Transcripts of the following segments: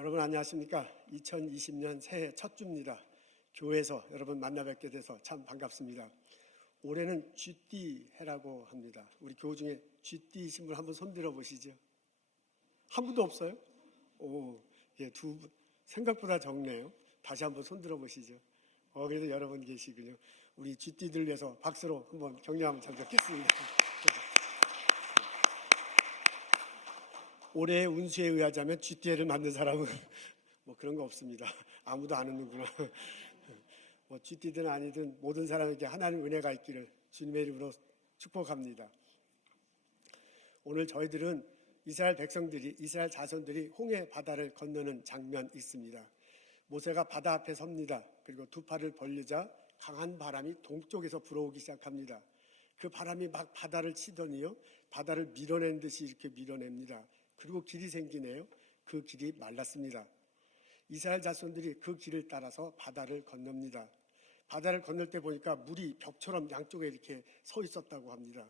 여러분 안녕하십니까? 2020년 새해 첫 주입니다. 교회에서 여러분 만나 뵙게 돼서 참 반갑습니다. 올해는 쥐띠 해라고 합니다. 우리 교우 중에 쥐띠이신 분 한번 손 들어 보시죠. 한 분도 없어요? 오, 예, 두 분. 생각보다 적네요. 다시 한번 손 들어 보시죠. 그래도 여러분 계시군요. 우리 쥐띠들 위해서 박수로 한번 격려 한번 잘 듣겠습니다. 올해의 운수에 의하자면 쥐띠해를 만든 사람은 뭐 그런 거 없습니다. 아무도 안 웃는구나. 뭐 쥐띠든 아니든 모든 사람에게 하나님 은혜가 있기를 주님의 이름으로 축복합니다. 오늘 저희들은 이스라엘 백성들이, 이스라엘 자손들이 홍해 바다를 건너는 장면이 있습니다. 모세가 바다 앞에 섭니다. 그리고 두 팔을 벌리자 강한 바람이 동쪽에서 불어오기 시작합니다. 그 바람이 막 바다를 치더니요, 바다를 밀어낸 듯이 이렇게 밀어냅니다. 그리고 길이 생기네요. 그 길이 말랐습니다. 이스라엘 자손들이 그 길을 따라서 바다를 건넙니다. 바다를 건널 때 보니까 물이 벽처럼 양쪽에 이렇게 서 있었다고 합니다.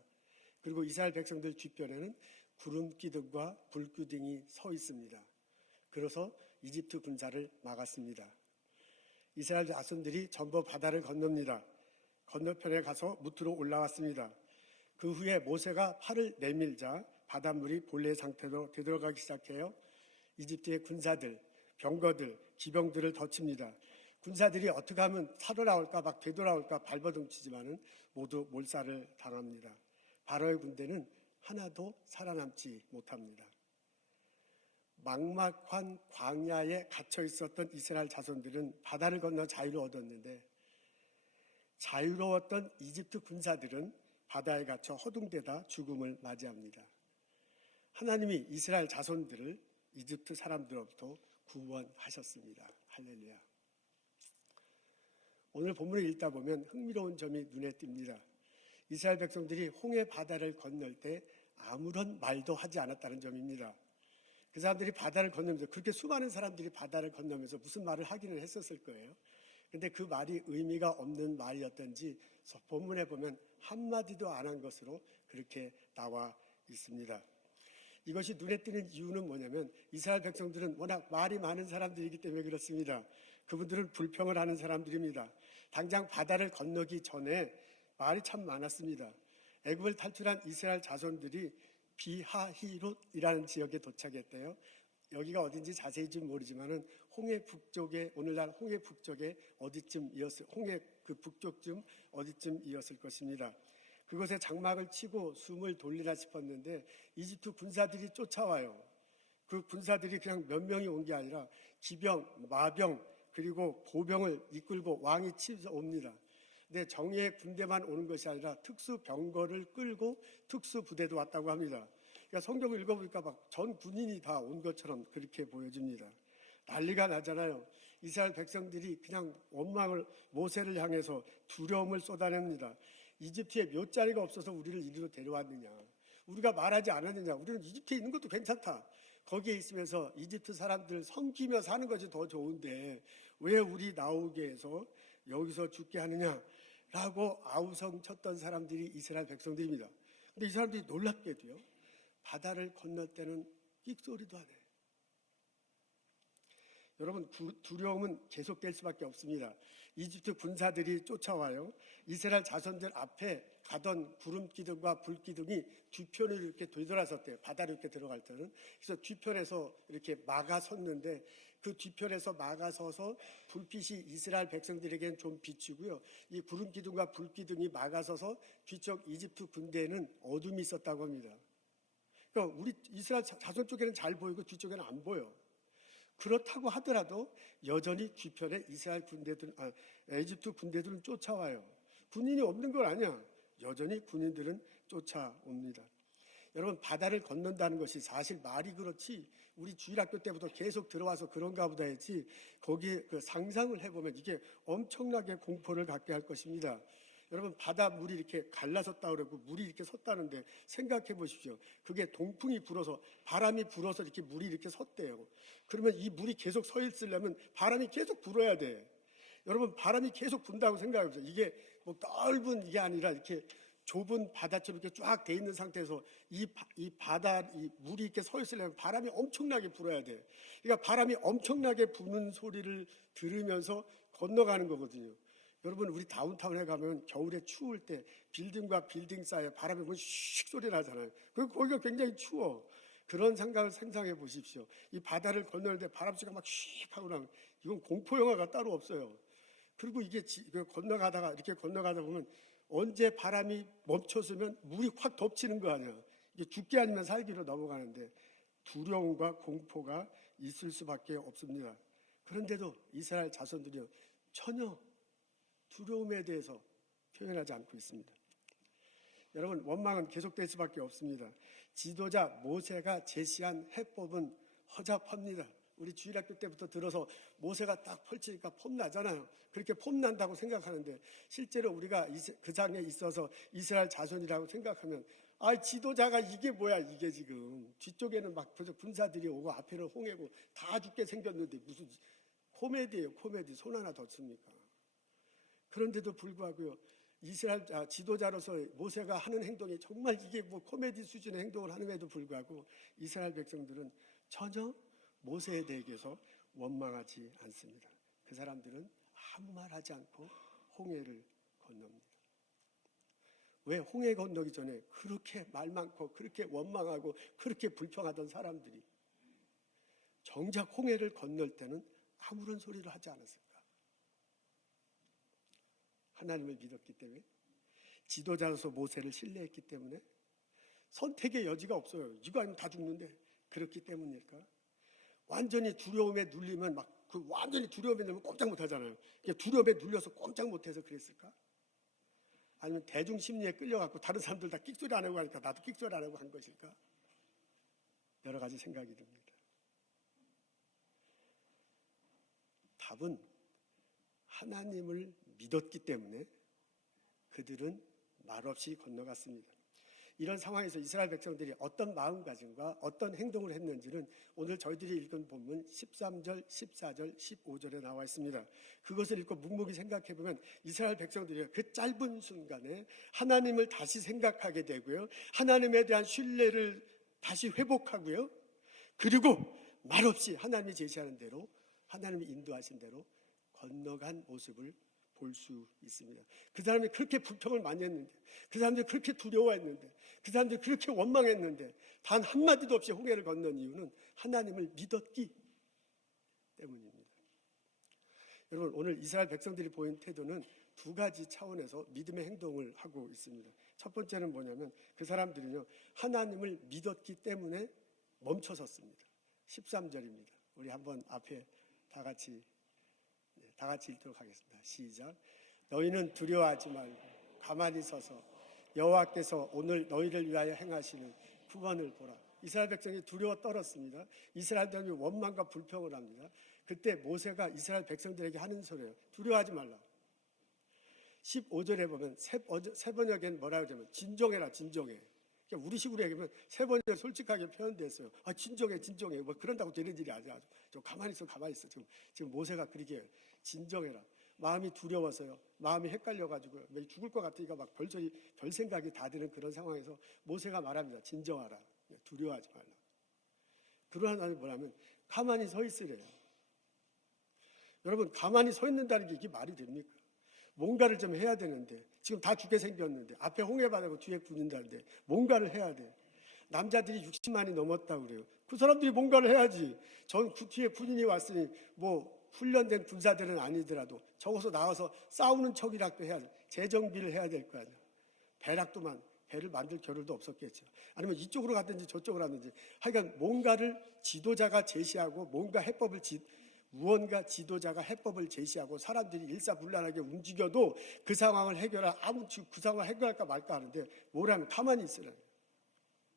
그리고 이스라엘 백성들 뒷편에는 구름 기둥과 불 기둥이 서 있습니다. 그래서 이집트 군사를 막았습니다. 이스라엘 자손들이 전부 바다를 건넙니다. 건너편에 가서 무트로 올라왔습니다. 그 후에 모세가 팔을 내밀자 바닷물이 본래 상태로 되돌아가기 시작해요. 이집트의 군사들, 병거들, 기병들을 덮칩니다. 군사들이 어떻게 하면 살아나올까 막 되돌아올까 발버둥치지만은 모두 몰살을 당합니다. 바로의 군대는 하나도 살아남지 못합니다. 막막한 광야에 갇혀 있었던 이스라엘 자손들은 바다를 건너 자유를 얻었는데, 자유로웠던 이집트 군사들은 바다에 갇혀 허둥대다 죽음을 맞이합니다. 하나님이 이스라엘 자손들을 이집트 사람들로부터 구원하셨습니다. 할렐루야. 오늘 본문을 읽다 보면 흥미로운 점이 눈에 띕니다. 이스라엘 백성들이 홍해 바다를 건널 때 아무런 말도 하지 않았다는 점입니다. 그 사람들이 바다를 건너면서, 그렇게 수많은 사람들이 바다를 건너면서 무슨 말을 하기는 했었을 거예요. 근데 그 말이 의미가 없는 말이었던지 본문에 보면 한마디도 안 한 것으로 그렇게 나와 있습니다. 이것이 눈에 띄는 이유는 뭐냐면, 이스라엘 백성들은 워낙 말이 많은 사람들이기 때문에 그렇습니다. 그분들은 불평을 하는 사람들입니다. 당장 바다를 건너기 전에 말이 참 많았습니다. 애굽을 탈출한 이스라엘 자손들이 비하히롯이라는 지역에 도착했대요. 여기가 어딘지 자세히 좀 모르지만은 홍해 북쪽에, 오늘날 홍해 북쪽에 어디쯤이었을, 홍해 그 북쪽쯤 어디쯤이었을 것입니다. 그곳에 장막을 치고 숨을 돌리나 싶었는데 이집트 군사들이 쫓아와요. 그 군사들이 그냥 몇 명이 온 게 아니라 기병, 마병, 그리고 보병을 이끌고 왕이 치옵니다. 근데 정예의 군대만 오는 것이 아니라 특수병거를 끌고 특수부대도 왔다고 합니다. 그러니까 성경을 읽어보니까 막 전 군인이 다 온 것처럼 그렇게 보여집니다. 난리가 나잖아요. 이스라엘 백성들이 그냥 원망을, 모세를 향해서 두려움을 쏟아냅니다. 이집트에 몇 자리가 없어서 우리를 이리로 데려왔느냐, 우리가 말하지 않았느냐, 우리는 이집트에 있는 것도 괜찮다, 거기에 있으면서 이집트 사람들 섬기며 사는 것이 더 좋은데 왜 우리 나오게 해서 여기서 죽게 하느냐라고 아우성쳤던 사람들이 이스라엘 백성들입니다. 근데 이 사람들이 놀랍게도요, 바다를 건널 때는 끽소리도 안 해요. 여러분, 두려움은 계속될 수밖에 없습니다. 이집트 군사들이 쫓아와요. 이스라엘 자손들 앞에 가던 구름 기둥과 불 기둥이 뒤편으로 이렇게 되돌아섰대요. 바다로 이렇게 들어갈 때는. 그래서 뒤편에서 이렇게 막아섰는데, 그 뒤편에서 막아서서 불빛이 이스라엘 백성들에게는 좀 비치고요, 이 구름 기둥과 불 기둥이 막아서서 뒤쪽 이집트 군대에는 어둠이 있었다고 합니다. 그러니까 우리 이스라엘 자손 쪽에는 잘 보이고 뒤쪽에는 안 보여. 그렇다고 하더라도 여전히 뒤편에 이스라엘 군대들, 이집트 군대들은 쫓아와요. 군인이 없는 건 아니야. 여전히 군인들은 쫓아옵니다. 여러분, 바다를 건넌다는 것이 사실 말이 그렇지, 우리 주일학교 때부터 계속 들어와서 그런가 보다 했지, 거기에 그 상상을 해보면 이게 엄청나게 공포를 갖게 할 것입니다. 여러분, 바다 물이 이렇게 갈라섰다 그러고 물이 이렇게 섰다는데 생각해 보십시오. 그게 동풍이 불어서, 바람이 불어서 이렇게 물이 이렇게 섰대요. 그러면 이 물이 계속 서 있으려면 바람이 계속 불어야 돼. 여러분, 바람이 계속 분다고 생각해 보세요. 이게 뭐 넓은 이게 아니라 이렇게 좁은 바다처럼 이렇게 쫙 돼 있는 상태에서 이 바다, 이 물이 이렇게 서 있으려면 바람이 엄청나게 불어야 돼. 그러니까 바람이 엄청나게 부는 소리를 들으면서 건너가는 거거든요. 여러분, 우리 다운타운에 가면 겨울에 추울 때 빌딩과 빌딩 사이에 바람이 슉 소리 나잖아요. 거기가 굉장히 추워. 그런 생각을 상상해 보십시오. 이 바다를 건너는데 바람소리가 막 슉 하고 나면 이건 공포 영화가 따로 없어요. 그리고 이게 건너가다가 이렇게 건너가다 보면 언제 바람이 멈췄으면 물이 확 덮치는 거 아니야. 이게 죽기 아니면 살기로 넘어가는데 두려움과 공포가 있을 수밖에 없습니다. 그런데도 이스라엘 자손들이 전혀 두려움에 대해서 표현하지 않고 있습니다. 여러분, 원망은 계속될 수밖에 없습니다. 지도자 모세가 제시한 해법은 허접합니다. 우리 주일학교 때부터 들어서 모세가 딱 펼치니까 폼나잖아요. 그렇게 폼난다고 생각하는데 실제로 우리가 그 장에 있어서 이스라엘 자손이라고 생각하면 지도자가 이게 뭐야, 이게 지금 뒤쪽에는 막 군사들이 오고 앞에는 홍해고 다 죽게 생겼는데 무슨 코미디예요, 코미디. 손 하나 더 씁니까? 그런데도 불구하고요, 이스라엘 지도자로서 모세가 하는 행동이 정말 이게 뭐 코미디 수준의 행동을 하는데도 불구하고 이스라엘 백성들은 전혀 모세에 대해서 원망하지 않습니다. 그 사람들은 아무 말 하지 않고 홍해를 건넙니다. 왜? 홍해 건너기 전에 그렇게 말 많고 그렇게 원망하고 그렇게 불평하던 사람들이 정작 홍해를 건널 때는 아무런 소리를 하지 않았을까? 하나님을 믿었기 때문에, 지도자로서 모세를 신뢰했기 때문에, 선택의 여지가 없어요. 이거 아니면 다 죽는데. 그렇기 때문일까? 완전히 두려움에 눌리면 완전히 두려움에 눌리면 꼼짝 못 하잖아요. 두려움에 눌려서 꼼짝 못해서 그랬을까? 아니면 대중 심리에 끌려갖고 다른 사람들 다 끽소리 안 하고 하니까 나도 끽소리 안 하고 한 것일까? 여러 가지 생각이 듭니다. 답은 하나님을 믿었기 때문에 그들은 말없이 건너갔습니다. 이런 상황에서 이스라엘 백성들이 어떤 마음가짐과 어떤 행동을 했는지는 오늘 저희들이 읽은 본문 13절, 14절, 15절에 나와 있습니다. 그것을 읽고 묵묵히 생각해 보면 이스라엘 백성들이 그 짧은 순간에 하나님을 다시 생각하게 되고요, 하나님에 대한 신뢰를 다시 회복하고요, 그리고 말없이 하나님이 제시하는 대로, 하나님이 인도하신 대로 건너간 모습을 볼 수 있습니다. 그 사람이 그렇게 불평을 많이 했는데, 그 사람들이 그렇게 두려워했는데, 그 사람들이 그렇게 원망했는데 단 한마디도 없이 홍해를 건넌 이유는 하나님을 믿었기 때문입니다. 여러분, 오늘 이스라엘 백성들이 보인 태도는 두 가지 차원에서 믿음의 행동을 하고 있습니다. 첫 번째는 뭐냐면 그 사람들은요, 하나님을 믿었기 때문에 멈춰섰습니다. 13절입니다. 우리 한번 앞에 다 같이 읽도록 하겠습니다. 시작. 너희는 두려워하지 말고 가만히 서서 여호와께서 오늘 너희를 위하여 행하시는 구원을 보라. 이스라엘 백성이 두려워 떨었습니다. 이스라엘 백성이 원망과 불평을 합니다. 그때 모세가 이스라엘 백성들에게 하는 소리예요. 두려워하지 말라. 15절에 보면 세 번역에는 뭐라고 하냐면 진정해라, 진정해. 그러니까 우리 식으로 얘기하면 세 번역 솔직하게 표현됐어요. 진정해. 뭐 그런다고 되는 일이 아니야. 좀 가만히 있어. 지금 모세가 그렇게 해요. 진정해라. 마음이 두려워서요. 마음이 헷갈려가지고요. 죽을 것 같으니까 막 별 생각이 다 드는 그런 상황에서 모세가 말합니다. 진정하라. 두려워하지 말라. 그러한 말이 뭐냐면 가만히 서 있으래요. 여러분, 가만히 서 있는다는 게 이게 말이 됩니까? 뭔가를 좀 해야 되는데, 지금 다 죽게 생겼는데, 앞에 홍해바다고 뒤에 군인다는데 뭔가를 해야 돼. 남자들이 60만이 넘었다고 그래요. 그 사람들이 뭔가를 해야지. 그 뒤에 군인이 왔으니 뭐 훈련된 군사들은 아니더라도 적어서 나와서 싸우는 척이라도 해야 돼. 재정비를 해야 될 거 아니야. 배를 만들 겨를도 없었겠죠. 아니면 이쪽으로 갔든지 저쪽으로 갔든지, 하여간 뭔가를 지도자가 제시하고 무언가 지도자가 해법을 제시하고 사람들이 일사불란하게 움직여도 그 상황을 그 상황을 해결할까 말까 하는데 뭐라면 가만히 있으라.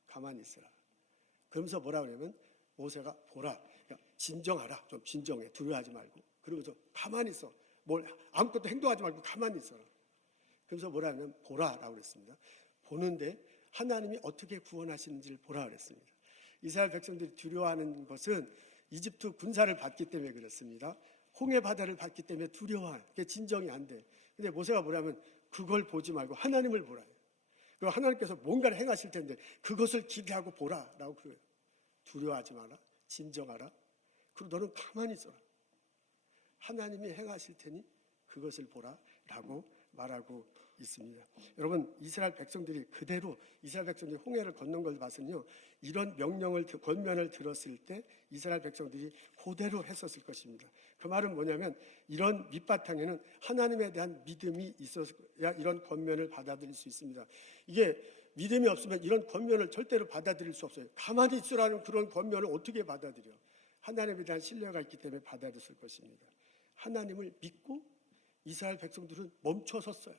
가만히 있으라. 그러면서 뭐라 그러냐면 모세가 보라. 그러니까 진정하라. 좀 진정해. 두려워하지 말고. 그러면서 가만히 있어. 아무것도 행동하지 말고 가만히 있어라. 그래서 뭐라 하면 보라라고 그랬습니다. 보는데 하나님이 어떻게 구원하시는지를 보라 그랬습니다. 이스라엘 백성들이 두려워하는 것은 이집트 군사를 받기 때문에 그렇습니다. 홍해 바다를 받기 때문에 두려워해. 그게 진정이 안 돼. 근데 모세가 뭐라면 그걸 보지 말고 하나님을 보라. 그 하나님께서 뭔가를 행하실 텐데 그것을 기대하고 보라라고 그래요. 두려워하지 마라. 진정하라. 그리고 너는 가만히 있어라. 하나님이 행하실 테니 그것을 보라라고 말하고 있습니다. 여러분, 이스라엘 백성들이 그대로 이스라엘 백성들이 홍해를 건넌 걸 봐서는요, 이런 명령을 권면을 들었을 때 이스라엘 백성들이 그대로 했었을 것입니다. 그 말은 뭐냐면 이런 밑바탕에는 하나님에 대한 믿음이 있어야 이런 권면을 받아들일 수 있습니다. 이게 믿음이 없으면 이런 권면을 절대로 받아들일 수 없어요. 가만히 있으라는 그런 권면을 어떻게 받아들여? 하나님에 대한 신뢰가 있기 때문에 받아들였을 것입니다. 하나님을 믿고 이스라엘 백성들은 멈춰섰어요.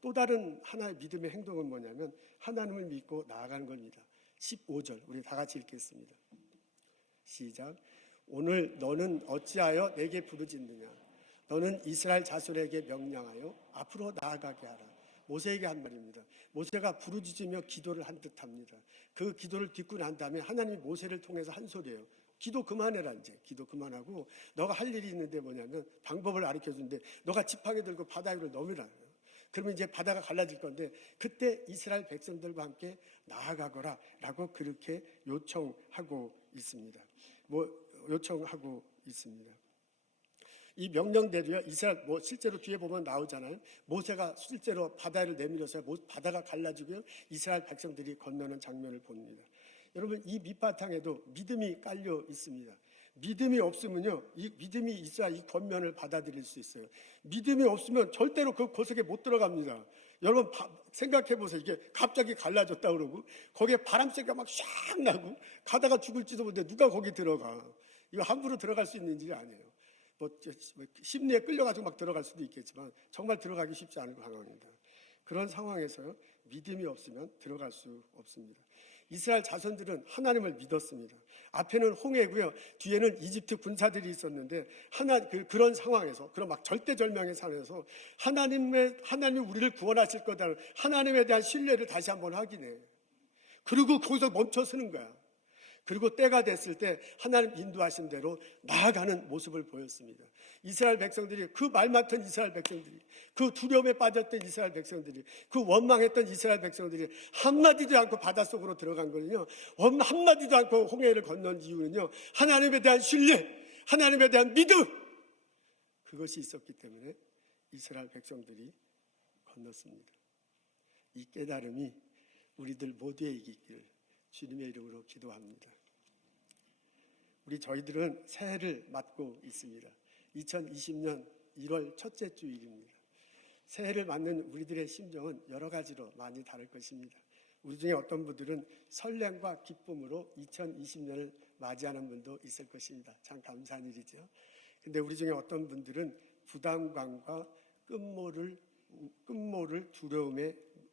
또 다른 하나의 믿음의 행동은 뭐냐면 하나님을 믿고 나아가는 겁니다. 15절 우리 다 같이 읽겠습니다. 시작. 오늘 너는 어찌하여 내게 부르짖느냐? 너는 이스라엘 자손에게 명령하여 앞으로 나아가게 하라. 모세에게 한 말입니다. 모세가 부르짖으며 기도를 한 듯합니다. 그 기도를 듣고 난 다음에 하나님이 모세를 통해서 한 소리예요. 기도 그만해라. 이제 기도 그만하고 너가 할 일이 있는데 뭐냐면 방법을 가르쳐주는데 너가 지팡이 들고 바다 위를 넘으라. 그러면 이제 바다가 갈라질 건데 그때 이스라엘 백성들과 함께 나아가거라 라고 그렇게 요청하고 있습니다. 요청하고 있습니다. 이 명령대로요, 이스라엘, 실제로 뒤에 보면 나오잖아요. 모세가 실제로 바다를 내밀어서 바다가 갈라지고요, 이스라엘 백성들이 건너는 장면을 봅니다. 여러분, 이 밑바탕에도 믿음이 깔려 있습니다. 믿음이 없으면요, 이 믿음이 있어야 이 권면을 받아들일 수 있어요. 믿음이 없으면 절대로 그 곳에 못 들어갑니다. 여러분 생각해 보세요. 이게 갑자기 갈라졌다 그러고 거기에 바람새가 막 샥 나고 가다가 죽을지도 모르는데 누가 거기 들어가? 이거 함부로 들어갈 수 있는 일이 아니에요. 심리에 끌려가지고 막 들어갈 수도 있겠지만 정말 들어가기 쉽지 않은 상황입니다. 그런 상황에서 믿음이 없으면 들어갈 수 없습니다. 이스라엘 자손들은 하나님을 믿었습니다. 앞에는 홍해고요, 뒤에는 이집트 군사들이 있었는데 그런 상황에서, 그런 막 절대절명의 상황에서 하나님이 우리를 구원하실 거다, 하나님에 대한 신뢰를 다시 한번 확인해. 그리고 거기서 멈춰 서는 거야. 그리고 때가 됐을 때 하나님 인도하신 대로 나아가는 모습을 보였습니다. 이스라엘 백성들이, 그 말 많던 이스라엘 백성들이, 그 두려움에 빠졌던 이스라엘 백성들이, 그 원망했던 이스라엘 백성들이 한마디도 않고 바닷속으로 들어간 거는요, 한마디도 않고 홍해를 건넌 이유는요, 하나님에 대한 신뢰, 하나님에 대한 믿음, 그것이 있었기 때문에 이스라엘 백성들이 건넜습니다. 이 깨달음이 우리들 모두에게 있기를 주님의 이름으로 기도합니다. 저희들은 새해를 맞고 있습니다. 2020년 1월 첫째 주일입니다. 새해를 맞는 우리들의 심정은 여러 가지로 많이 다를 것입니다. 우리 중에 어떤 분들은 설렘과 기쁨으로 2020년을 맞이하는 분도 있을 것입니다. 참 감사한 일이죠. 근데 우리 중에 어떤 분들은 부담감과 끝모를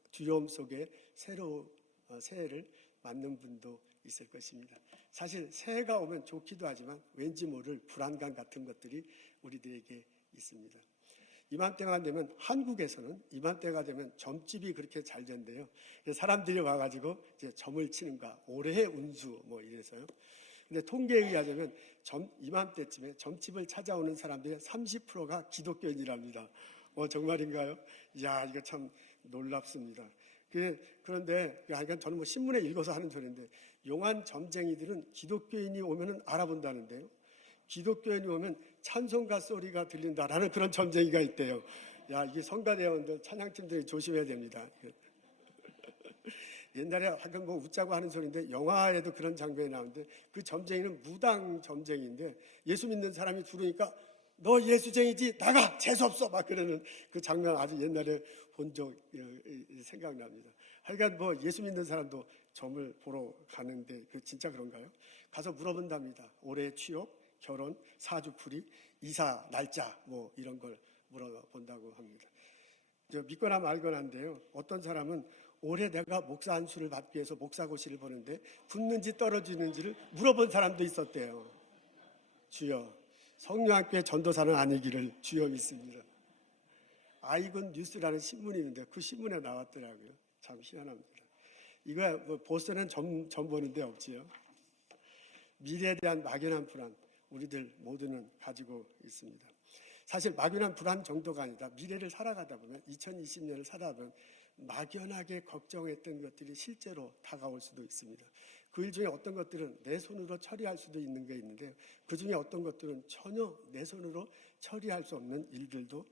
두려움 속에 새해를 맞는 분도 있을 것입니다. 사실 새해가 오면 좋기도 하지만 왠지 모를 불안감 같은 것들이 우리들에게 있습니다. 이맘때가 되면, 한국에서는 이맘때가 되면 점집이 그렇게 잘 된대요. 사람들이 와가지고 이제 점을 치는 거야. 올해의 운수 이래서요. 근데 통계에 의하자면 이맘때쯤에 점집을 찾아오는 사람들의 30%가 기독교인이랍니다. 정말인가요? 이야, 이거 참 놀랍습니다. 그런데 이건 저는 신문에 읽어서 하는 소리인데, 용한 점쟁이들은 기독교인이 오면은 알아본다는데요. 기독교인이 오면 찬송가 소리가 들린다라는 그런 점쟁이가 있대요. 야, 이게 성가대원들, 찬양팀들이 조심해야 됩니다. 옛날에 하여간 웃자고 하는 소리인데, 영화에도 그런 장면이 나오는데, 그 점쟁이는 무당 점쟁이인데 예수 믿는 사람이 들으니까 너 예수쟁이지, 나가, 재수없어, 막 그러는 그 장면 아주 옛날에 본 적 생각납니다. 하여간 예수 믿는 사람도 점을 보러 가는데 진짜 그런가요? 가서 물어본답니다. 올해 취업, 결혼, 사주풀이, 이사 날짜 이런 걸 물어본다고 합니다. 믿거나 말거나인데요, 어떤 사람은 올해 내가 목사 안수를 받기 위해서 목사고시를 보는데 붙는지 떨어지는지를 물어본 사람도 있었대요. 주여, 성령학교의 전도사는 아니기를 주여 믿습니다. 아이건 뉴스라는 신문이 있는데 그 신문에 나왔더라고요. 참 희한합니다. 이거야 보스는 점 보는 데 없지요. 미래에 대한 막연한 불안, 우리들 모두는 가지고 있습니다. 사실 막연한 불안 정도가 아니라 미래를 살아가다 보면, 2020년을 살아가면 막연하게 걱정했던 것들이 실제로 다가올 수도 있습니다. 그 일 중에 어떤 것들은 내 손으로 처리할 수도 있는 게 있는데, 그 중에 어떤 것들은 전혀 내 손으로 처리할 수 없는 일들도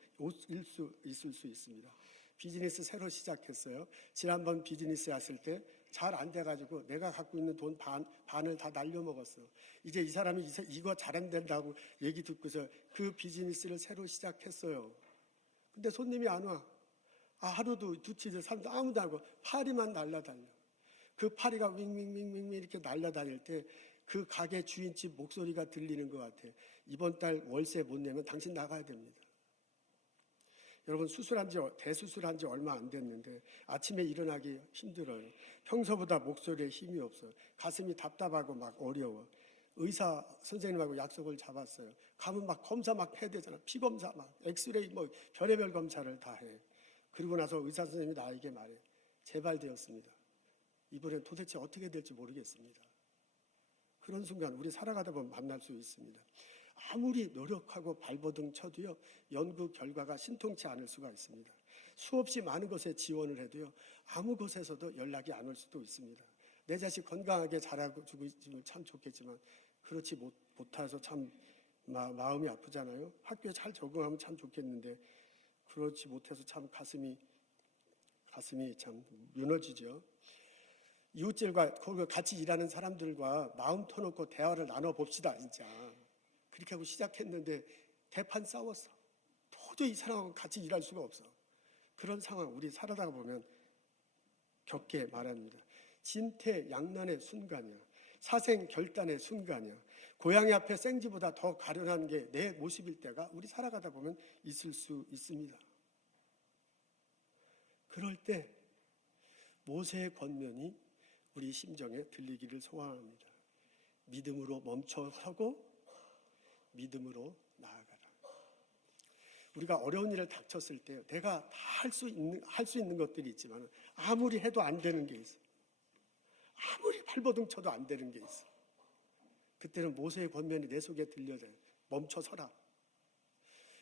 있을 수 있습니다. 비즈니스 새로 시작했어요. 지난번 비즈니스 했을 때 잘 안 돼가지고 내가 갖고 있는 돈 반을 다 날려먹었어. 이제 이 사람이 이거 잘 안 된다고 얘기 듣고서 그 비즈니스를 새로 시작했어요. 근데 손님이 안 와. 하루도 두치도 삼도 아무도 안 오고 파리만 날라다녀. 그 파리가 윙윙윙윙 이렇게 날라다닐 때 그 가게 주인집 목소리가 들리는 것 같아. 이번 달 월세 못 내면 당신 나가야 됩니다. 여러분, 대수술한 지 얼마 안 됐는데 아침에 일어나기 힘들어요. 평소보다 목소리에 힘이 없어요. 가슴이 답답하고 막 어려워. 의사 선생님하고 약속을 잡았어요. 가면 막 검사 막 해야 되잖아. 피검사 막 엑스레이 뭐 별의별 검사를 다 해. 그리고 나서 의사 선생님이 나에게 말해. 재발되었습니다. 이번엔 도대체 어떻게 될지 모르겠습니다. 그런 순간 우리 살아가다 보면 만날 수 있습니다. 아무리 노력하고 발버둥 쳐도요, 연구 결과가 신통치 않을 수가 있습니다. 수없이 많은 것에 지원을 해도요, 아무 곳에서도 연락이 안 올 수도 있습니다. 내 자식 건강하게 자라고 주고 있으면 참 좋겠지만 그렇지 못해서 참 마음이 아프잖아요. 학교에 잘 적응하면 참 좋겠는데 그렇지 못해서 참 가슴이 참 무너지죠. 이웃들과 거기 같이 일하는 사람들과 마음 터놓고 대화를 나눠봅시다. 진짜 그렇게 하고 시작했는데 대판 싸웠어. 도저히 이 사람하고 같이 일할 수가 없어. 그런 상황 우리 살아가다 보면 겪게 말합니다. 진퇴양난의 순간이야. 사생결단의 순간이야. 고양이 앞에 생쥐보다 더 가련한 게 내 모습일 때가 우리 살아가다 보면 있을 수 있습니다. 그럴 때 모세의 권면이 우리 심정에 들리기를 소원합니다. 믿음으로 멈춰서고 믿음으로 나아가라. 우리가 어려운 일을 닥쳤을 때 내가 다 할 수 있는 것들이 있지만 아무리 해도 안 되는 게 있어. 아무리 발버둥 쳐도 안 되는 게 있어. 그때는 모세의 권면이 내 속에 들려져요. 멈춰서라.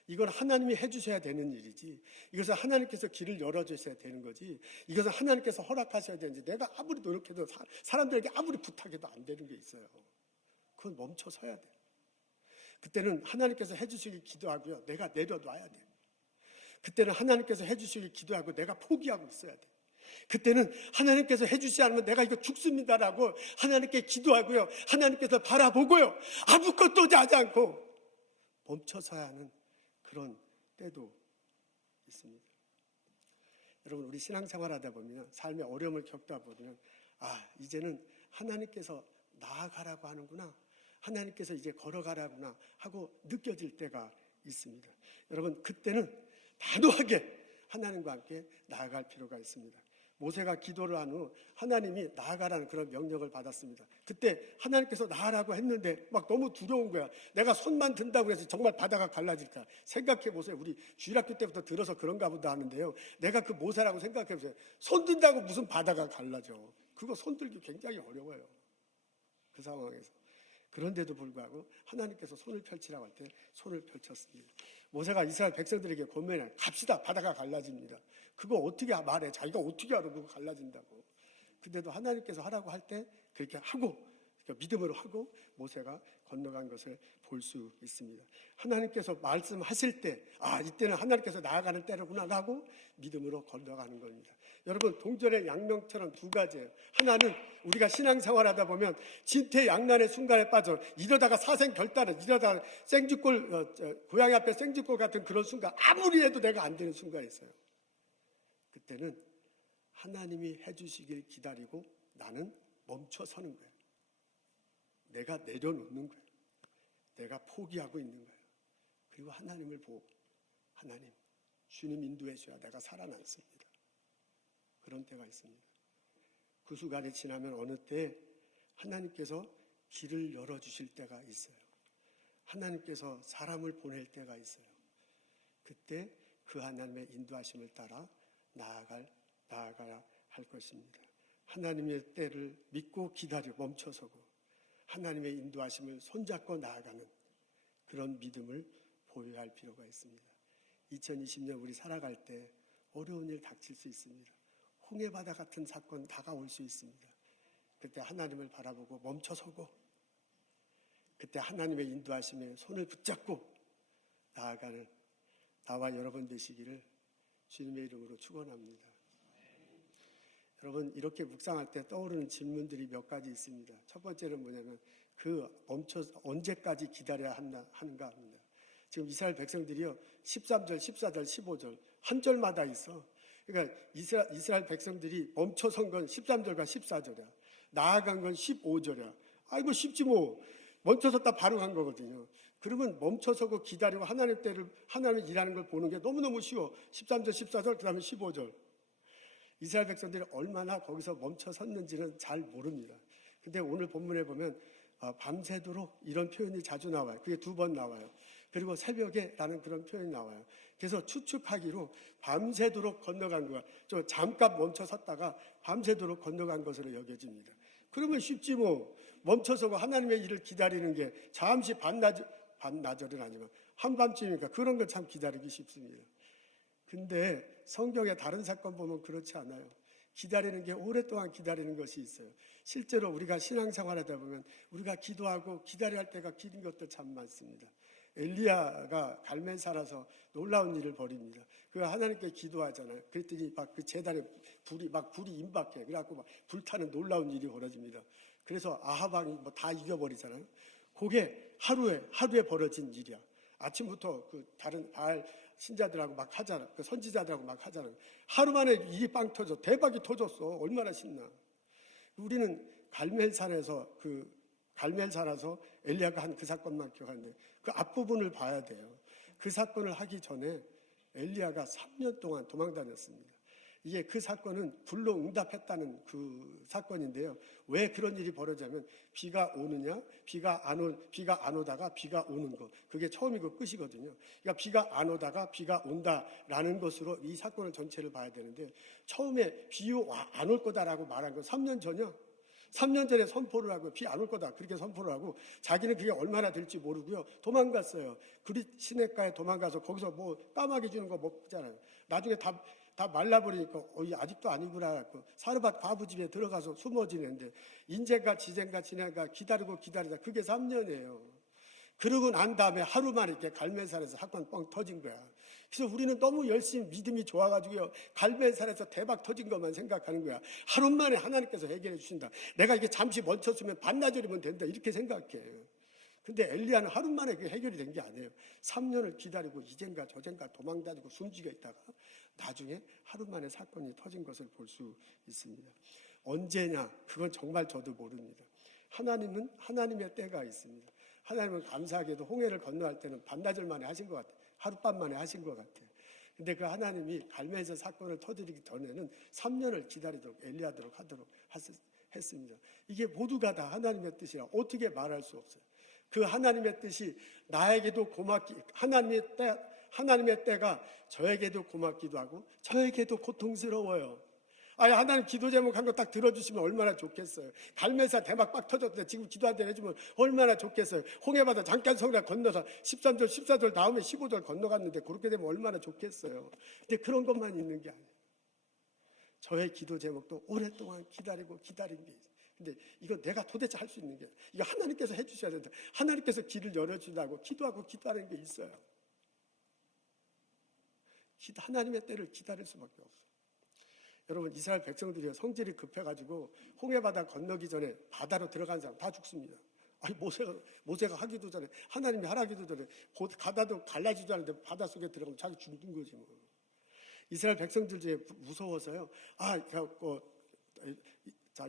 이건 하나님이 해주셔야 되는 일이지. 이것은 하나님께서 길을 열어주셔야 되는 거지. 이것은 하나님께서 허락하셔야 되는지 내가 아무리 노력해도 사람들에게 아무리 부탁해도 안 되는 게 있어요. 그건 멈춰서야 돼. 그때는 하나님께서 해주시길 기도하고요. 내가 내려놔야 돼. 그때는 하나님께서 해주시길 기도하고 내가 포기하고 있어야 돼. 그때는 하나님께서 해주시지 않으면 내가 이거 죽습니다라고 하나님께 기도하고요. 하나님께서 바라보고요. 아무것도 하지 않고 멈춰서야 하는 그런 때도 있습니다. 여러분, 우리 신앙생활하다 보면 삶의 어려움을 겪다 보면 이제는 하나님께서 나아가라고 하는구나. 하나님께서 이제 걸어가라구나 하고 느껴질 때가 있습니다. 여러분, 그때는 단호하게 하나님과 함께 나아갈 필요가 있습니다. 모세가 기도를 한 후 하나님이 나아가라는 그런 명령을 받았습니다. 그때 하나님께서 나아가라고 했는데 막 너무 두려운 거야. 내가 손만 든다고 해서 정말 바다가 갈라질까? 생각해 보세요. 우리 주일학교 때부터 들어서 그런가 보다 하는데요. 내가 그 모세라고 생각해 보세요. 손 든다고 무슨 바다가 갈라져. 그거 손 들기 굉장히 어려워요. 그 상황에서. 그런데도 불구하고 하나님께서 손을 펼치라고 할 때 손을 펼쳤습니다. 모세가 이스라엘 백성들에게 권면해. 갑시다. 바다가 갈라집니다. 그거 어떻게 말해? 자기가 어떻게 알아? 그거 갈라진다고. 근데도 하나님께서 하라고 할 때 그렇게 하고, 그러니까 믿음으로 하고 모세가 건너간 것을 볼 수 있습니다. 하나님께서 말씀하실 때 이때는 하나님께서 나아가는 때로구나 하고 믿음으로 건너가는 겁니다. 여러분, 동전의 양면처럼 두 가지예요. 하나는 우리가 신앙생활하다 보면 진퇴양난의 순간에 빠져 이러다가 사생결단을, 이러다가 생쥐골, 고양이 앞에 생쥐골 같은 그런 순간, 아무리 해도 내가 안 되는 순간이 있어요. 그때는 하나님이 해주시길 기다리고 나는 멈춰서는 거예요. 내가 내려놓는 거예요. 내가 포기하고 있는 거예요. 그리고 하나님을 보고, 하나님, 주님 인도해 주셔야 내가 살아남습니다. 그런 때가 있습니다. 그 순간이 지나면 어느 때 하나님께서 길을 열어주실 때가 있어요. 하나님께서 사람을 보낼 때가 있어요. 그때 그 하나님의 인도하심을 따라 나아가야 할 것입니다. 하나님의 때를 믿고 기다려 멈춰서고 하나님의 인도하심을 손잡고 나아가는 그런 믿음을 보여야 할 필요가 있습니다. 2020년 우리 살아갈 때 어려운 일 닥칠 수 있습니다. 홍해바다 같은 사건 다가올 수 있습니다. 그때 하나님을 바라보고 멈춰서고, 그때 하나님의 인도하심에 손을 붙잡고 나아가는 나와 여러분 되시기를 주님의 이름으로 축원합니다. 여러분, 이렇게 묵상할 때 떠오르는 질문들이 몇 가지 있습니다. 첫 번째는 뭐냐면 언제까지 기다려야 하는가 합니다. 지금 이스라엘 백성들이요, 13절, 14절, 15절 한 절마다 있어. 그러니까 이스라엘 백성들이 멈춰선 건 13절과 14절이야. 나아간 건 15절이야. 아이고 쉽지 뭐. 멈춰섰다 바로 간 거거든요. 그러면 멈춰서고 기다리고 하나님의 일하는 걸 보는 게 너무너무 쉬워. 13절, 14절, 그 다음에 15절. 이스라엘 백성들이 얼마나 거기서 멈춰섰는지는 잘 모릅니다. 근데 오늘 본문에 보면 밤새도록 이런 표현이 자주 나와요. 그게 2번 나와요. 그리고 새벽에 라는 그런 표현이 나와요. 그래서 추측하기로 밤새도록 건너간 거야. 좀 잠깐 멈춰섰다가 밤새도록 건너간 것으로 여겨집니다. 그러면 쉽지 뭐. 멈춰서고 하나님의 일을 기다리는 게 잠시 반나절은 아니고 한밤쯤이니까 그런 걸 참 기다리기 쉽습니다. 근데 성경의 다른 사건 보면 그렇지 않아요. 기다리는 게 오랫동안 기다리는 것이 있어요. 실제로 우리가 신앙생활하다 보면 우리가 기도하고 기다려야 할 때가 긴 것도 참 많습니다. 엘리야가 갈멜사라서 놀라운 일을 벌입니다. 그가 하나님께 기도하잖아요. 그랬더니 막 그 제단에 불이 임박해. 그래갖고 막 불타는 놀라운 일이 벌어집니다. 그래서 아하방이 뭐 다 이겨버리잖아요. 그게 하루에 벌어진 일이야. 아침부터 그 다른 바알 신자들하고 막 하잖아. 그 선지자들하고 막 하잖아. 하루 만에 일이 빵 터져. 대박이 터졌어. 얼마나 신나. 우리는 갈멜산에서 갈멜사라서 엘리야가 한 그 사건만 기억하는데 그 앞부분을 봐야 돼요. 그 사건을 하기 전에 엘리야가 3년 동안 도망다녔습니다. 이게 그 사건은 불로 응답했다는 그 사건인데요. 왜 그런 일이 벌어지냐면 비가 오느냐, 비가 안 오다가 비가 오는 것. 그게 처음이고 끝이거든요. 그러니까 비가 안 오다가 비가 온다라는 것으로 이 사건을 전체를 봐야 되는데 처음에 비 안 올 거다라고 말한 건 3년 전이요. 3년 전에 선포를 하고 비 안 올 거다 그렇게 선포를 하고 자기는 그게 얼마나 될지 모르고요. 도망갔어요. 그리 시냇가에 도망가서 거기서 뭐 까마귀 주는 거 먹잖아요. 나중에 다 말라버리니까 아직도 아니구나. 사르밧 과부 집에 들어가서 숨어 지냈는데 인젠가 지젠가 지낸가 기다리다 그게 3년이에요. 그러고 난 다음에 하루 만에 이렇게 갈멜산에서 사건 뻥 터진 거야. 그래서 우리는 너무 열심히 믿음이 좋아가지고요. 갈멜산에서 대박 터진 것만 생각하는 거야. 하루 만에 하나님께서 해결해 주신다. 내가 이게 잠시 멈췄으면 반나절이면 된다. 이렇게 생각해요. 근데 엘리야는 하루 만에 그게 해결이 된 게 아니에요. 3년을 기다리고 이젠가 저젠가 도망다니고 숨지게 있다가 나중에 하루 만에 사건이 터진 것을 볼 수 있습니다. 언제냐? 그건 정말 저도 모릅니다. 하나님은 하나님의 때가 있습니다. 하나님은 감사하게도 홍해를 건너갈 때는 반나절 만에 하신 것 같아요. 하룻밤 만에 하신 것 같아요. 근데 그 하나님이 갈멜에서 사건을 터뜨리기 전에는 3년을 기다리도록 엘리야도록 하도록 했습니다. 이게 모두가 다 하나님의 뜻이라 어떻게 말할 수 없어요. 그 하나님의 뜻이 나에게도 하나님의 때가 저에게도 고맙기도 하고 저에게도 고통스러워요. 하나님 기도 제목 한 거 딱 들어주시면 얼마나 좋겠어요. 갈멜사 대박 빡 터졌는데 지금 기도 한 대 해주면 얼마나 좋겠어요. 홍해바다 잠깐 성이라 건너서 13절, 14절 다음에 15절 건너갔는데 그렇게 되면 얼마나 좋겠어요. 근데 그런 것만 있는 게 아니에요. 저의 기도 제목도 오랫동안 기다린 게 있어요. 근데 이거 내가 도대체 할 수 있는 게 이거 하나님께서 해주셔야 된다. 하나님께서 길을 열어주다고 기도하고 기도하는 게 있어요. 하나님의 때를 기다릴 수밖에 없어요. 여러분 이스라엘 백성들이 성질이 급해가지고 홍해바다 건너기 전에 바다로 들어간 사람 다 죽습니다. 모세가 하기도 전에 하나님이 하라기도 전에 가다도 갈라지도 않는데 바닷속에 들어가면 자기 죽는 거지 뭐. 이스라엘 백성들 중에 무서워서요.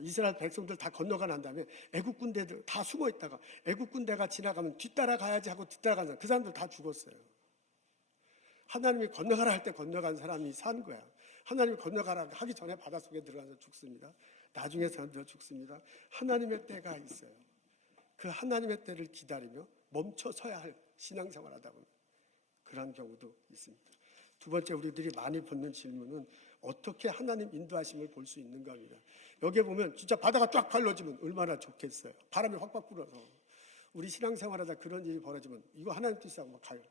이스라엘 백성들 다 건너가 난 다음에 애국 군대들 다 숨어 있다가 애국 군대가 지나가면 뒤따라가야지 하고 뒤따라간 사람 그 사람들 다 죽었어요. 하나님이 건너가라 할 때 건너간 사람이 산 거야. 하나님이 건너가라 하기 전에 바닷속에 들어가서 죽습니다. 나중에 사람들 죽습니다. 하나님의 때가 있어요. 그 하나님의 때를 기다리며 멈춰서야 할 신앙생활 하다 보면 그런 경우도 있습니다. 두 번째 우리들이 많이 받는 질문은 어떻게 하나님 인도하심을 볼 수 있는가입니다. 여기에 보면 진짜 바다가 쫙 갈라지면 얼마나 좋겠어요. 바람이 확 불어서 우리 신앙생활하다 그런 일이 벌어지면 이거 하나님 뜻이라고 막 가요.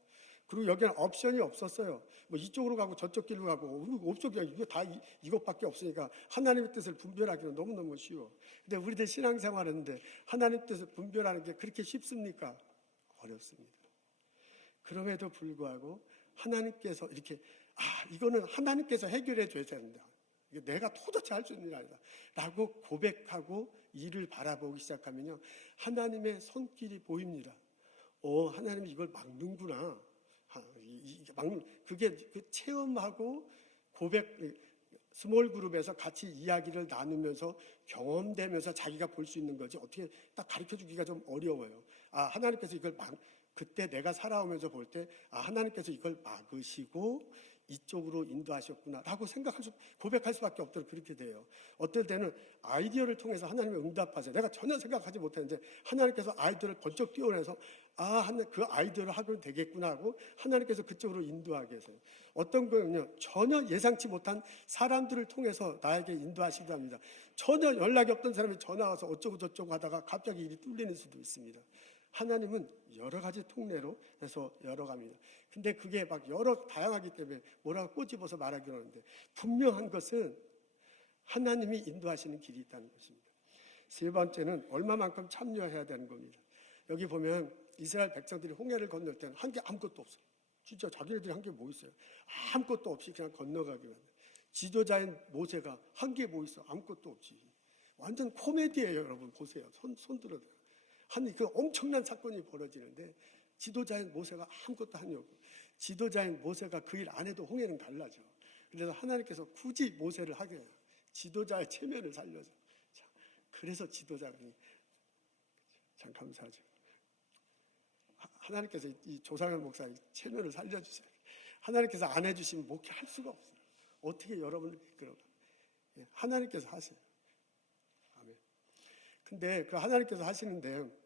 그리고 여기는 옵션이 없었어요. 뭐 이쪽으로 가고 저쪽 길로 가고 없어. 그냥 이거 다 이것밖에 없으니까 하나님의 뜻을 분별하기는 너무너무 쉬워. 근데 우리들 신앙생활하는데 하나님의 뜻을 분별하는 게 그렇게 쉽습니까? 어렵습니다. 그럼에도 불구하고 하나님께서 이렇게 이거는 하나님께서 해결해 줘야 된다. 이게 내가 도대체 할 수 있는 일 아니다 라고 고백하고 일을 바라보기 시작하면요, 하나님의 손길이 보입니다. 하나님이 이걸 막는구나. 그게 그 체험하고 고백, 스몰 그룹에서 같이 이야기를 나누면서 경험되면서 자기가 볼 수 있는 거지, 어떻게 딱 가르쳐 주기가 좀 어려워요. 하나님께서 이걸 그때 내가 살아오면서 볼 때 하나님께서 이걸 막으시고 이쪽으로 인도하셨구나 라고 고백할 수밖에 없도록 그렇게 돼요. 어떨 때는 아이디어를 통해서 하나님의 응답하세요. 내가 전혀 생각하지 못했는데 하나님께서 아이디어를 번쩍 띄워내서 그 아이디어를 하면 되겠구나 하고 하나님께서 그쪽으로 인도하게 해서요. 어떤 거는요, 전혀 예상치 못한 사람들을 통해서 나에게 인도하시기도 합니다. 전혀 연락이 없던 사람이 전화 와서 어쩌고 저쩌고 하다가 갑자기 일이 뚫리는 수도 있습니다. 하나님은 여러 가지 통례로 해서 열어갑니다. 근데 그게 막 여러 다양하기 때문에 뭐라고 꼬집어서 말하기로 하는데, 분명한 것은 하나님이 인도하시는 길이 있다는 것입니다. 세 번째는 얼마만큼 참여해야 되는 겁니다. 여기 보면 이스라엘 백성들이 홍해를 건널 때는 한 게 아무것도 없어요. 진짜 자기네들이 한 게 뭐 있어요? 아무것도 없이 그냥 건너가기만 해요. 지도자인 모세가 한 게 뭐 있어? 아무것도 없지. 완전 코미디예요. 여러분 보세요. 손 들어도 그 엄청난 사건이 벌어지는데 지도자인 모세가 아무것도 한 게 없고, 지도자인 모세가 그 일 안 해도 홍해는 갈라져. 그래서 하나님께서 굳이 모세를 하게 해요. 지도자의 체면을 살려서. 그래서 지도자가 참 감사하죠. 하나님께서 이 조상현 목사의 체면을 살려주세요. 하나님께서 안 해주시면 목회할 수가 없어요. 어떻게 여러분을 이끌어가? 하나님께서 하세요. 아멘. 근데 그 하나님께서 하시는데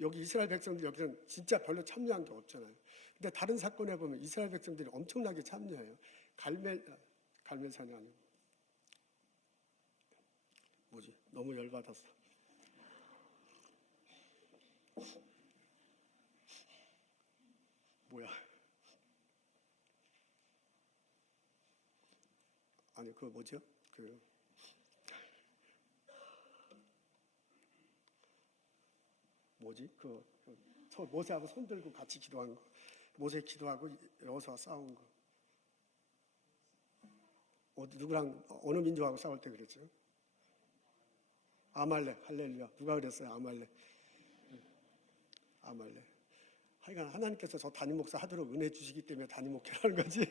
여기 이스라엘 백성들 여기는 진짜 별로 참여한 게 없잖아요. 근데 다른 사건에 보면 이스라엘 백성들이 엄청나게 참여해요. 갈멜산이 아니고 뭐지? 너무 열받았어. 뭐야? 아니 그거 뭐죠? 뭐지? 모세하고 손 들고 같이 기도한 거. 모세 기도하고 여호수아 싸운 거. 누구랑 어느 민족하고 싸울 때 그랬죠? 아말렉. 할렐루야. 누가 그랬어요? 아말렉. 하여간 하나님께서 저 담임 목사 하도록 은혜 주시기 때문에 담임 목회라는 거지.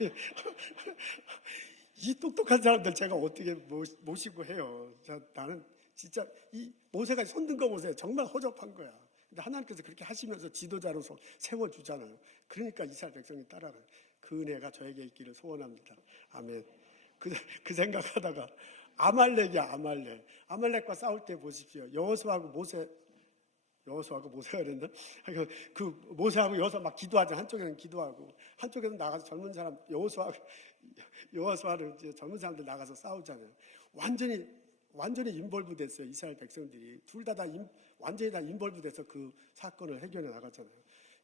이 똑똑한 사람들 제가 어떻게 모시고 해요. 나는 진짜 이 모세가 손든 거 보세요. 정말 허접한 거야. 근데 하나님께서 그렇게 하시면서 지도자로서 세워주잖아요. 그러니까 이스라엘 백성이 따라가요. 그 은혜가 저에게 있기를 소원합니다. 아멘. 그 생각하다가 아말렉이야. 아말렉과 싸울 때 보십시오. 여호수아하고 모세가 그랬나? 그 모세하고 여호수아 막 기도하죠. 한쪽에는 기도하고 한쪽에는 나가서 젊은 사람 여호수아를 이제 젊은 사람들 나가서 싸우잖아요. 완전히 인볼브 됐어요. 이스라엘 백성들이 둘 다 완전히 다 인볼브 돼서 그 사건을 해결해 나갔잖아요.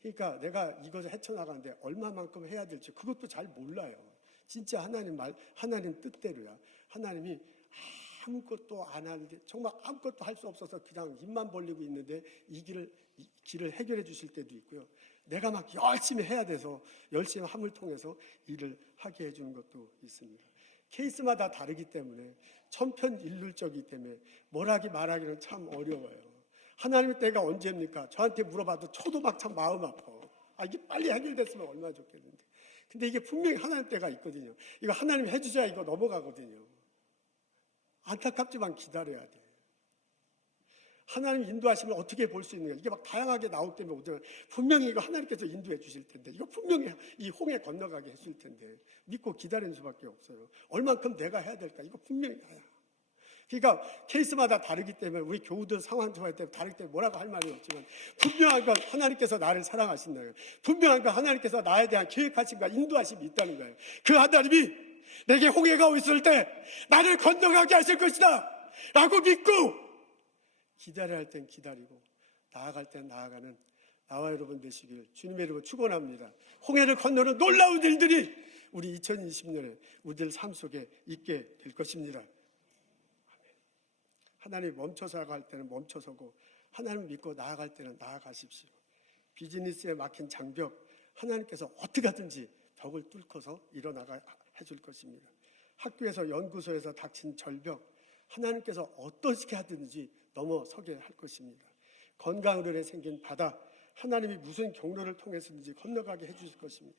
그러니까 내가 이것을 헤쳐나가는데 얼마만큼 해야 될지 그것도 잘 몰라요. 진짜 하나님 뜻대로야. 하나님이 아무것도 안 하는데, 정말 아무것도 할 수 없어서 그냥 입만 벌리고 있는데 이 길을 해결해 주실 때도 있고요. 내가 막 열심히 해야 돼서 열심히 함을 통해서 일을 하게 해주는 것도 있습니다. 케이스마다 다르기 때문에 천편일률적이기 때문에 말하기는 참 어려워요. 하나님의 때가 언제입니까? 저한테 물어봐도 저도 막 참 마음 아파. 이게 빨리 해결됐으면 얼마나 좋겠는데. 근데 이게 분명히 하나님 때가 있거든요. 이거 하나님이 해주셔야 이거 넘어가거든요. 안타깝지만 기다려야 돼. 하나님 인도하시면 어떻게 볼 수 있는 거야? 이게 막 다양하게 나오기 때문에 오잖아요. 분명히 이거 하나님께서 인도해 주실 텐데, 이거 분명히 이 홍해 건너가게 했을 텐데 믿고 기다리는 수밖에 없어요. 얼만큼 내가 해야 될까? 이거 분명히 나야. 그러니까 케이스마다 다르기 때문에 우리 교우들 상황 좋아할 때 다르기 때문에 뭐라고 할 말이 없지만, 분명한 건 하나님께서 나를 사랑하신다 거예요. 분명한 건 하나님께서 나에 대한 계획하심과 인도하심이 있다는 거예요. 그 하나님이 내게 홍해가 있을 때 나를 건너가게 하실 것이다 라고 믿고 기다려야 할 땐 기다리고 나아갈 땐 나아가는 나와 여러분 되시길 주님의 이름으로 축원합니다. 홍해를 건너는 놀라운 일들이 우리 2020년에 우리들 삶 속에 있게 될 것입니다. 하나님 멈춰서 갈 때는 멈춰서고 하나님을 믿고 나아갈 때는 나아가십시오. 비즈니스에 막힌 장벽 하나님께서 어떻게 하든지 벽을 뚫고서 일어나가 해줄 것입니다. 학교에서 연구소에서 닥친 절벽 하나님께서 어떻게 하든지 넘어서게 할 것입니다. 건강으로 인해 생긴 바다 하나님이 무슨 경로를 통해서든지 건너가게 해주실 것입니다.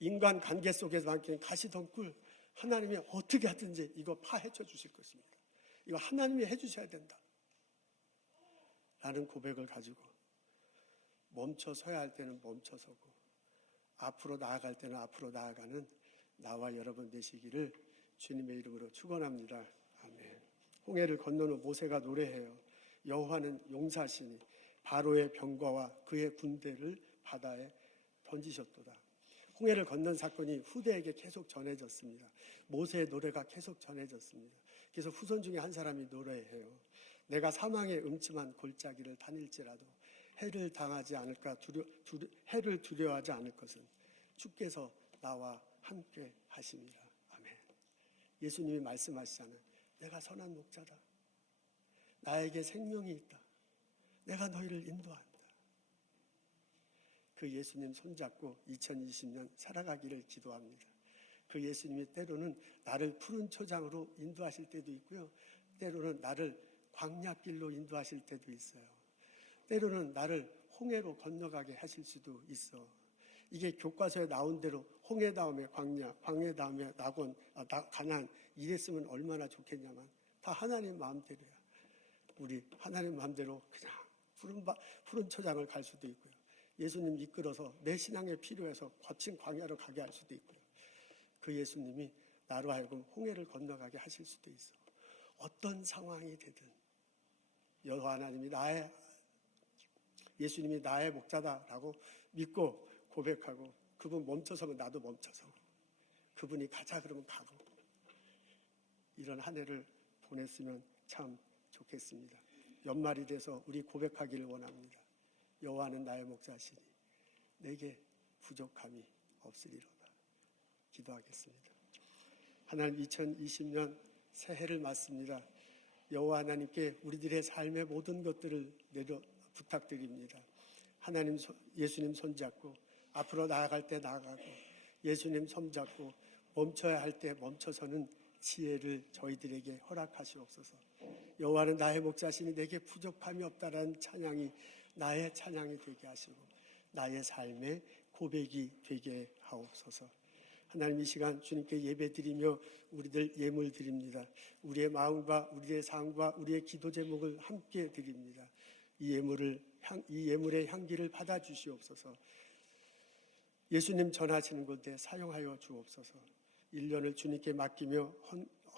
인간 관계 속에서 막힌 가시덩굴 하나님이 어떻게 하든지 이거 파헤쳐 주실 것입니다. 이거 하나님이 해주셔야 된다 라는 고백을 가지고 멈춰 서야 할 때는 멈춰서고 앞으로 나아갈 때는 앞으로 나아가는 나와 여러분 되시기를 주님의 이름으로 축원합니다. 아멘. 홍해를 건너는 모세가 노래해요. 여호와는 용사시니 바로의 병거와 그의 군대를 바다에 던지셨도다. 홍해를 건넌 사건이 후대에게 계속 전해졌습니다. 모세의 노래가 계속 전해졌습니다. 그래서 후손 중에 한 사람이 노래해요. 내가 사망의 음침한 골짜기를 다닐지라도 해를 당하지 않을까 해를 두려워하지 않을 것은 주께서 나와 함께 하심이라. 아멘. 예수님이 말씀하시잖아요. 내가 선한 목자다. 나에게 생명이 있다. 내가 너희를 인도한다. 그 예수님 손잡고 2020년 살아가기를 기도합니다. 그 예수님이 때로는 나를 푸른 초장으로 인도하실 때도 있고요. 때로는 나를 광야길로 인도하실 때도 있어요. 때로는 나를 홍해로 건너가게 하실 수도 있어. 이게 교과서에 나온 대로 홍해 다음에 광야, 광야 다음에 낙원, 가나안 이랬으면 얼마나 좋겠냐만 다 하나님 마음대로야. 우리 하나님 마음대로 그냥 푸른 초장을 갈 수도 있고요. 예수님 이끌어서 내 신앙에 필요해서 거친 광야로 가게 할 수도 있고요. 그 예수님이 나로 하여금 홍해를 건너가게 하실 수도 있어. 어떤 상황이 되든 여호와 하나님이 예수님이 나의 목자다라고 믿고 고백하고 그분 멈춰서면 나도 멈춰서 그분이 가자 그러면 가고 이런 한 해를 보냈으면 참 좋겠습니다. 연말이 돼서 우리 고백하기를 원합니다. 여호와는 나의 목자시니 내게 부족함이 없으리로다. 기도하겠습니다. 하나님 2020년 새해를 맞습니다. 여호와 하나님께 우리들의 삶의 모든 것들을 부탁드립니다. 하나님 예수님 손잡고 앞으로 나아갈 때 나아가고 예수님 손잡고 멈춰야 할 때 멈춰서는 지혜를 저희들에게 허락하시옵소서. 여호와는 나의 목자시니 내게 부족함이 없다라는 찬양이 나의 찬양이 되게 하시고 나의 삶의 고백이 되게 하옵소서. 하나님 이 시간 주님께 예배드리며 우리들 예물 드립니다. 우리의 마음과 우리의 삶과 우리의 기도 제목을 함께 드립니다. 이 예물의 향기를 받아 주시옵소서. 예수님 전하시는 곳에 사용하여 주옵소서. 1년을 주님께 맡기며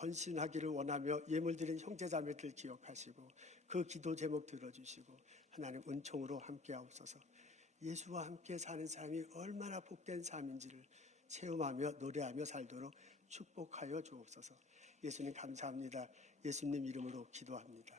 헌신하기를 원하며 예물 드린 형제자매들 기억하시고 그 기도 제목 들어주시고 하나님 은총으로 함께 하옵소서. 예수와 함께 사는 삶이 얼마나 복된 삶인지를 체험하며 노래하며 살도록 축복하여 주옵소서. 예수님 감사합니다. 예수님 이름으로 기도합니다.